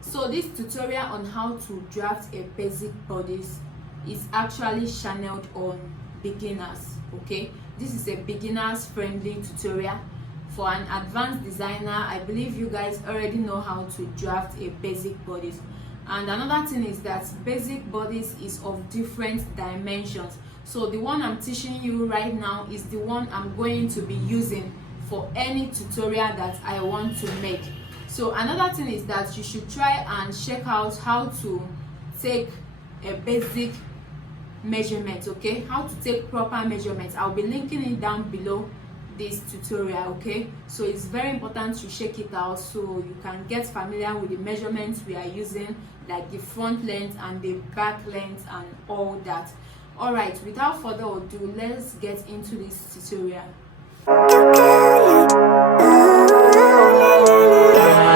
So this tutorial on how to draft a basic bodice is actually channeled on beginners. Okay, this is a beginners friendly tutorial. For an advanced designer, I believe you guys already know how to draft a basic bodice. And another thing is that basic bodice is of different dimensions. So the one I'm teaching you right now is the one I'm going to be using for any tutorial that I want to make. So another thing is that you should try and check out how to take a basic measurement, okay? How to take proper measurements. I'll be linking it down below this tutorial, okay? So it's very important to check it out so you can get familiar with the measurements we are using, like the front length and the back length and all that. All right, without further ado, let's get into this tutorial.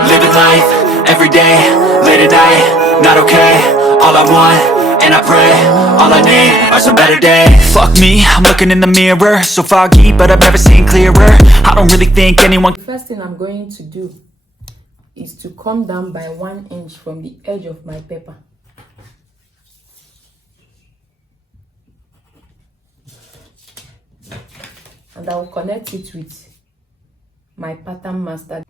Living life, every day, late at night, not okay. All I want, and I pray, all I need are some better days. Fuck me, I'm looking in the mirror, so foggy, but I've never seen clearer. I don't really think anyone. The first thing I'm going to do is to come down by 1 inch from the edge of my paper. And I will connect it with my pattern master.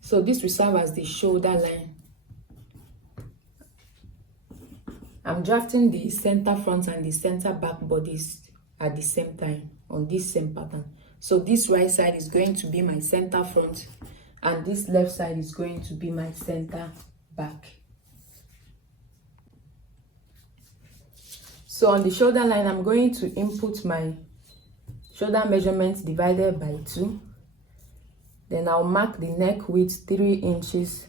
So this will serve as the shoulder line. I'm drafting the center front and the center back bodies at the same time on this same pattern. So this right side is going to be my center front and this left side is going to be my center back. So on the shoulder line, I'm going to input my shoulder measurements divided by 2. Then I'll mark the neck width 3 inches.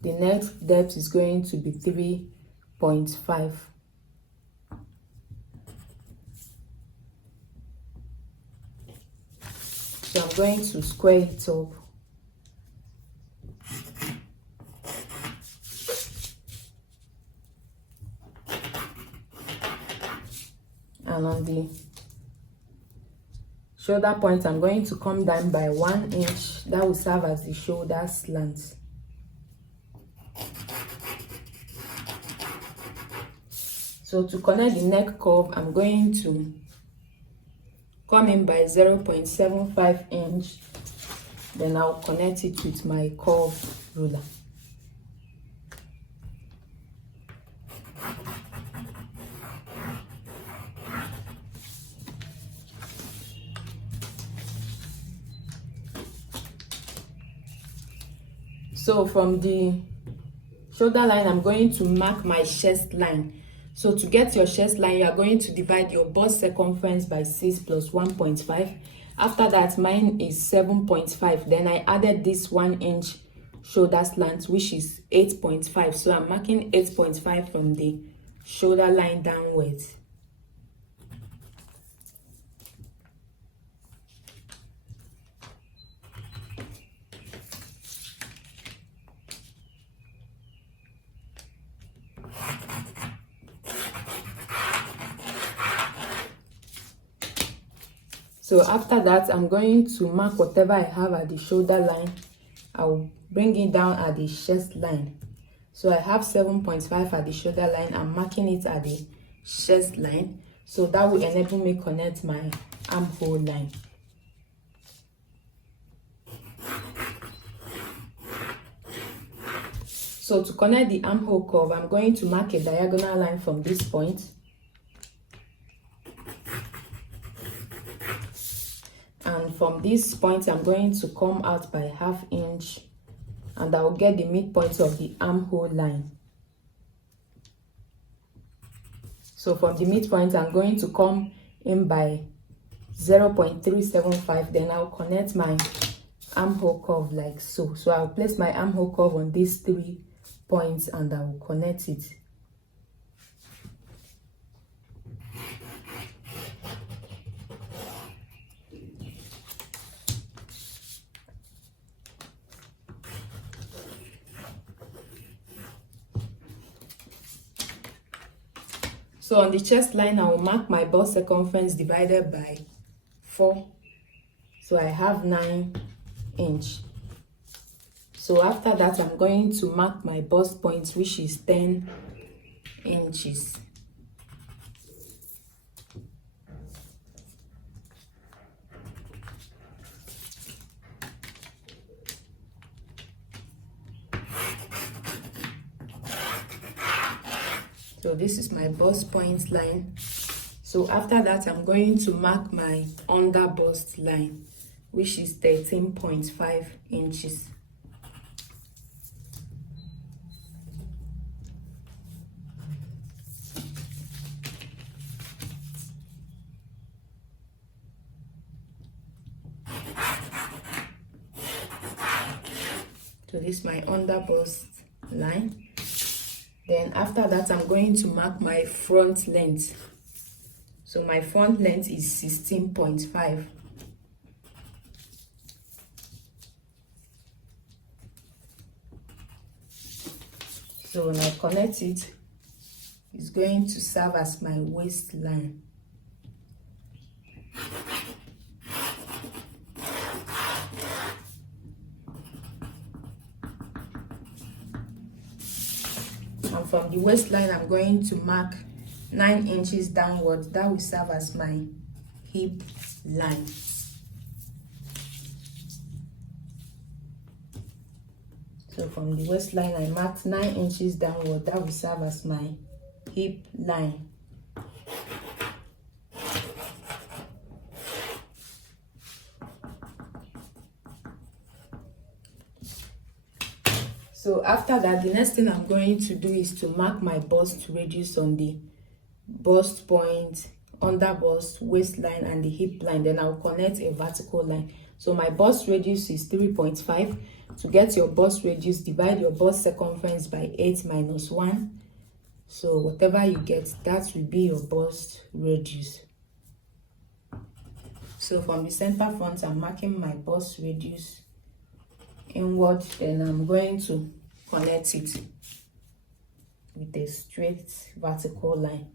The neck depth is going to be 3.5. So I'm going to square it up. And on the shoulder point, I'm going to come down by 1 inch. That will serve as the shoulder slant. So to connect the neck curve, I'm going to come in by 0.75 inch. Then I'll connect it with my curve ruler. So from the shoulder line, I'm going to mark my chest line. So to get your chest line, you are going to divide your bust circumference by 6 plus 1.5. After that, mine is 7.5. Then I added this 1 inch shoulder slant, which is 8.5. So I'm marking 8.5 from the shoulder line downwards. So after that, I'm going to mark whatever I have at the shoulder line. I'll bring it down at the chest line. So I have 7.5 at the shoulder line. I'm marking it at the chest line. So that will enable me connect my armhole line. So to connect the armhole curve, I'm going to mark a diagonal line from this point. And from this point, I'm going to come out by ½ inch and I will get the midpoint of the armhole line. So from the midpoint, I'm going to come in by 0.375. Then I'll connect my armhole curve like so. So I'll place my armhole curve on these 3 points and I will connect it. So on the chest line, I will mark my bust circumference divided by 4. So I have 9 inch. So after that, I'm going to mark my bust point, which is 10 inches. So this is my bust point line. So after that, I'm going to mark my under bust line, which is 13.5 inches. So this is my under bust line. Then after that, I'm going to mark my front length. So my front length is 16.5. So when I connect it, it's going to serve as my waistline. And from the waistline, I'm going to mark 9 inches downward. That will serve as my hip line. So from the waistline, I marked 9 inches downward. That will serve as my hip line. So after that, the next thing I'm going to do is to mark my bust radius on the bust point, under bust, waistline, and the hip line. Then I'll connect a vertical line. So my bust radius is 3.5. To get your bust radius, divide your bust circumference by 8 minus 1. So whatever you get, that will be your bust radius. So from the center front, I'm marking my bust radius inward, then I'm going to connect it with a straight vertical line.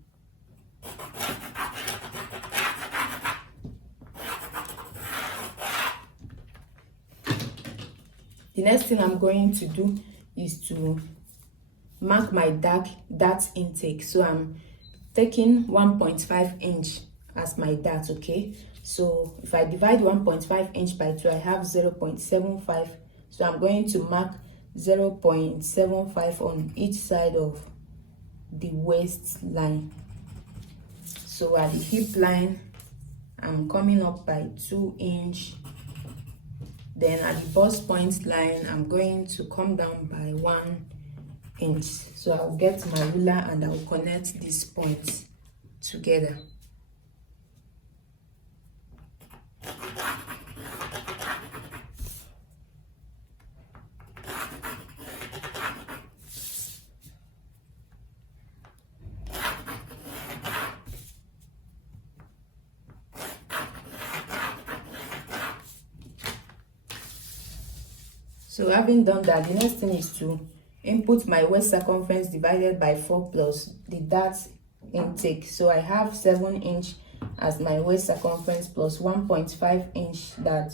The next thing I'm going to do is to mark my dart intake. So I'm taking 1.5 inch as my dart, okay? So if I divide 1.5 inch by 2, I have 0.75. So I'm going to mark 0.75 on each side of the waistline. So at the hip line, I'm coming up by 2 inch. Then at the bust point line, I'm going to come down by 1 inch. So I'll get my ruler and I'll connect these points together. So having done that, the next thing is to input my waist circumference divided by 4 plus the dart intake. So I have 7 inch as my waist circumference plus 1.5 inch that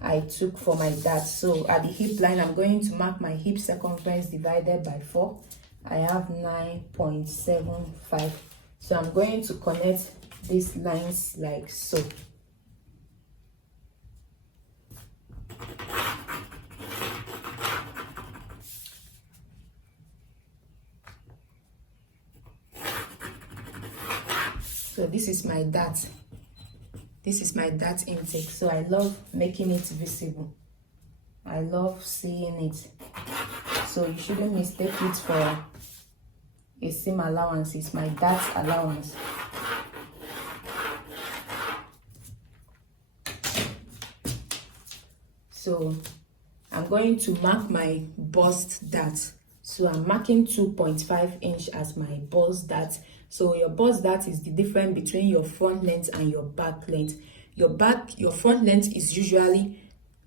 I took for my dart. So at the hip line, I'm going to mark my hip circumference divided by 4. I have 9.75. So I'm going to connect these lines like so. So this is my dart. This is my dart intake. So I love making it visible. I love seeing it. So you shouldn't mistake it for a seam allowance. It's my dart allowance. So I'm going to mark my bust dart. So I'm marking 2.5 inch as my bust dart. So your bust dart is the difference between your front length and your back length. Your front length is usually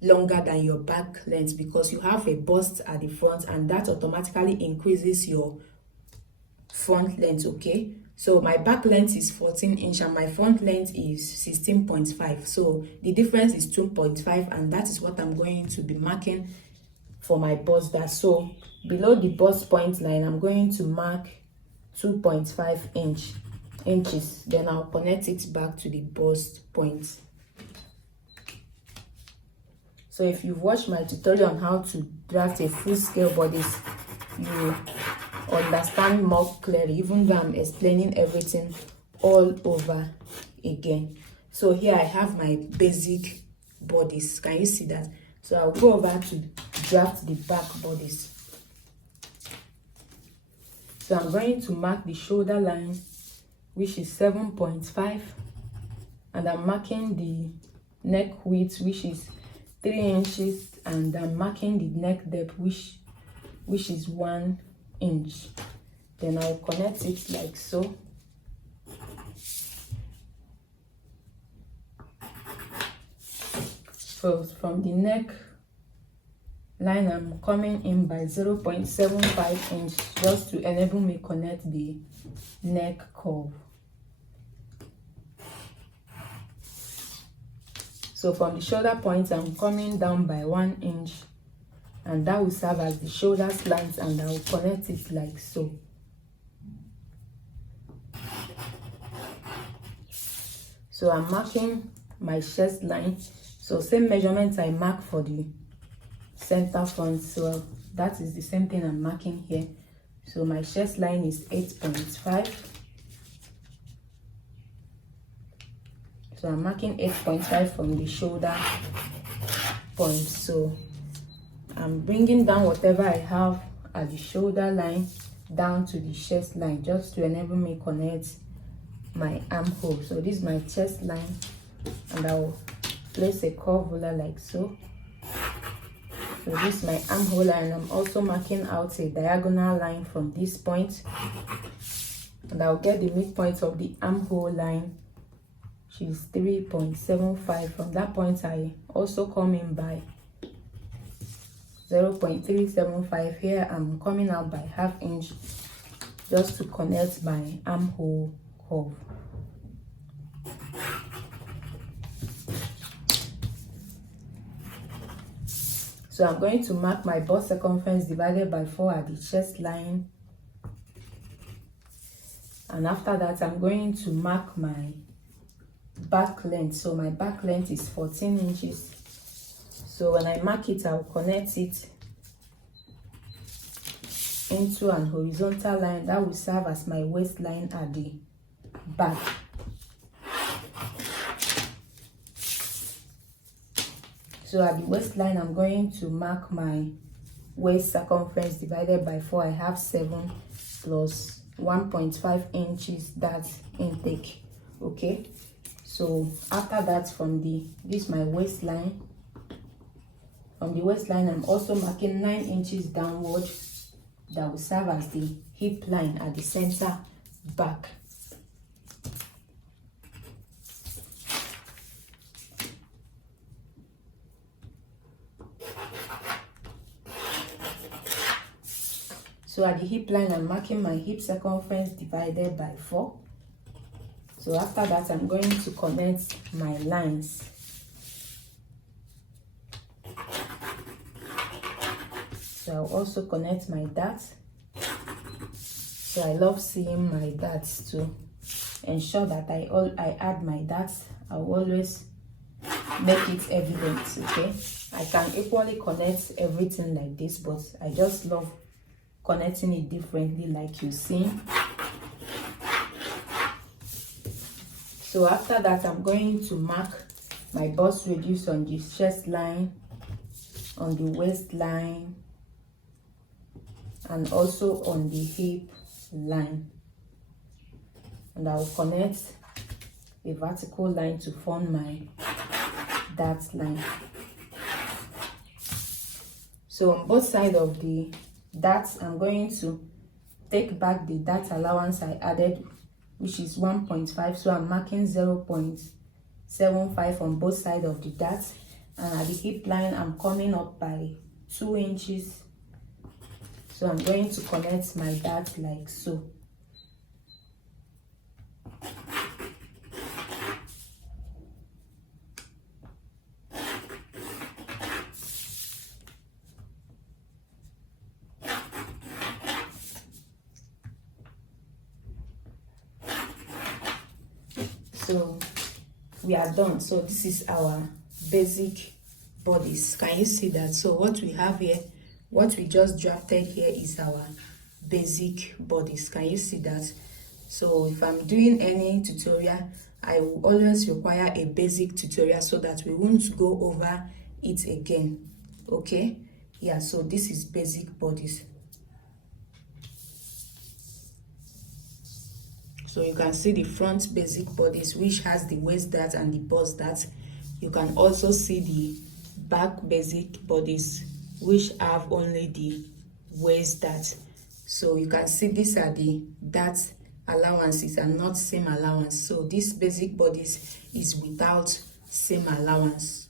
longer than your back length because you have a bust at the front, and that automatically increases your front length, okay? So my back length is 14 inch and my front length is 16.5. So the difference is 2.5, and that is what I'm going to be marking for my bust dart. So below the bust point line, I'm going to mark 2.5 inches. Then I'll connect it back to the bust point. So if you've watched my tutorial on how to draft a full scale bodice, you understand more clearly, even though I'm explaining everything all over again. So here I have my basic bodice. Can you see that? So I'll go over to draft the back bodice. So I'm going to mark the shoulder line, which is 7.5, and I'm marking the neck width, which is 3 inches, and I'm marking the neck depth, which is 1 inch. Then I'll connect it like so. So from the neck line, I'm coming in by 0.75 inch just to enable me connect the neck curve. So from the shoulder point, I'm coming down by 1 inch, and that will serve as the shoulder slant, and I will connect it like so. So I'm marking my chest line. So same measurements I mark for the center front, so that is the same thing I'm marking here. So my chest line is 8.5. So I'm marking 8.5 from the shoulder point. So I'm bringing down whatever I have at the shoulder line down to the chest line, just to enable me connect my armhole. So this is my chest line, and I'll place a curve ruler like so. So this is my armhole line. I'm also marking out a diagonal line from this point, and I'll get the midpoint of the armhole line, which is 3.75. From that point, I also come in by 0.375. Here I'm coming out by ½ inch just to connect my armhole curve. So I'm going to mark my bust circumference divided by 4 at the chest line, and after that I'm going to mark my back length. So my back length is 14 inches. So when I mark it, I'll connect it into an horizontal line that will serve as my waistline at the back. So at the waistline, I'm going to mark my waist circumference divided by 4. I have 7 plus 1.5 inches, that's intake. Okay, so after that, from this my waistline. From the waistline, I'm also marking 9 inches downward that will serve as the hip line at the center back. So at the hip line, I'm marking my hip circumference divided by 4. So after that, I'm going to connect my lines. So I'll also connect my darts. So I love seeing my darts to ensure that I add my darts. I'll always make it evident. Okay, I can equally connect everything like this, but I just love connecting it differently, like you see. So after that, I'm going to mark my bust radius on the chest line, on the waistline, and also on the hip line, and I'll connect a vertical line to form my dart line. So on both sides of the darts, I'm going to take back the dart allowance I added, which is 1.5. So I'm marking 0.75 on both sides of the dart, and at the hip line, I'm coming up by 2 inches. So I'm going to connect my dart like so. So we are done. So this is our basic bodice. Can you see that? So what we have here, what we just drafted here is our basic bodice. Can you see that? So if I'm doing any tutorial, I will always require a basic tutorial so that we won't go over it again. Okay, yeah, so this is basic bodice. So you can see the front basic bodice, which has the waist dart and the bust dart. You can also see the back basic bodice, which have only the waist dart. So you can see these are the dart allowances and not seam allowance. So this basic bodice is without seam allowance.